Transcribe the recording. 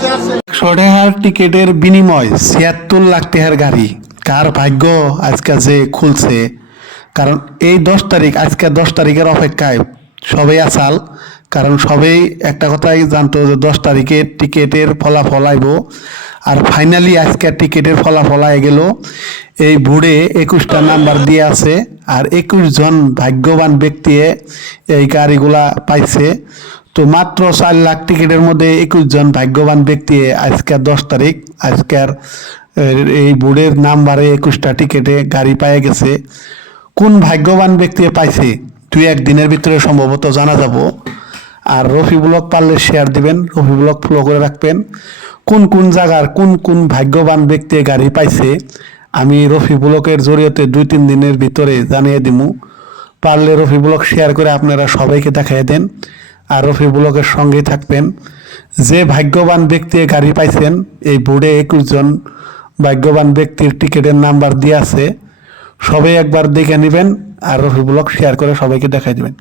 100 টাকার টিকেটের বিনিময় 76 লাখ টাকার গাড়ি। কার ভাগ্য আজকে যে খুলছে, কারণ এই 10 তারিখ, আজকে 10 তারিখের অপেক্ষায় সবাই আসাল। কারণ সবাই একটা কথাই জানতো যে 10 তারিখে টিকেটের ফলাফল আইব, আর ফাইনালি আজকে টিকেটের ফলাফল আই গেল। এই বোর্ডে 21টা নাম্বার দিয়ে আছে, আর 21 জন ভাগ্যবান ব্যক্তি এই গাড়িগুলা পাইছে। তো মাত্র 4 লাখ টিকিটের মধ্যে 21 জন ভাগ্যবান ব্যক্তি আজকে 10 তারিখ, আজকের এই বোর্ডের নাম্বারে 21টা টিকেটে গাড়ি পেয়ে গেছে। কোন ভাগ্যবান ব্যক্তি পাইছে 2-1 দিনের ভিতরে সম্ভবত জানা যাব। আর রফি ব্লগ পারলে শেয়ার দিবেন, রফি ব্লগ ফলো করে রাখবেন। কোন কোন জায়গার কোন কোন ভাগ্যবান ব্যক্তি গাড়ি পাইছে আমি রফি ব্লগের জরিয়তে 2-3 দিনের ভিতরে জানিয়ে দিমু। পারলে রফি ব্লগ শেয়ার করে আপনারা সবাইকে দেখাই দেন, আর রফি ব্লগের সঙ্গেই থাকবেন। যে ভাগ্যবান ব্যক্তি গাড়ি পাইছেন, এই বোর্ডে 21 জন ভাগ্যবান ব্যক্তির টিকিটের নাম্বার দিয়ে আছে, সবাই একবার দেখে নেবেন আর রফি ব্লগ শেয়ার করে সবাইকে দেখাই দেবেন।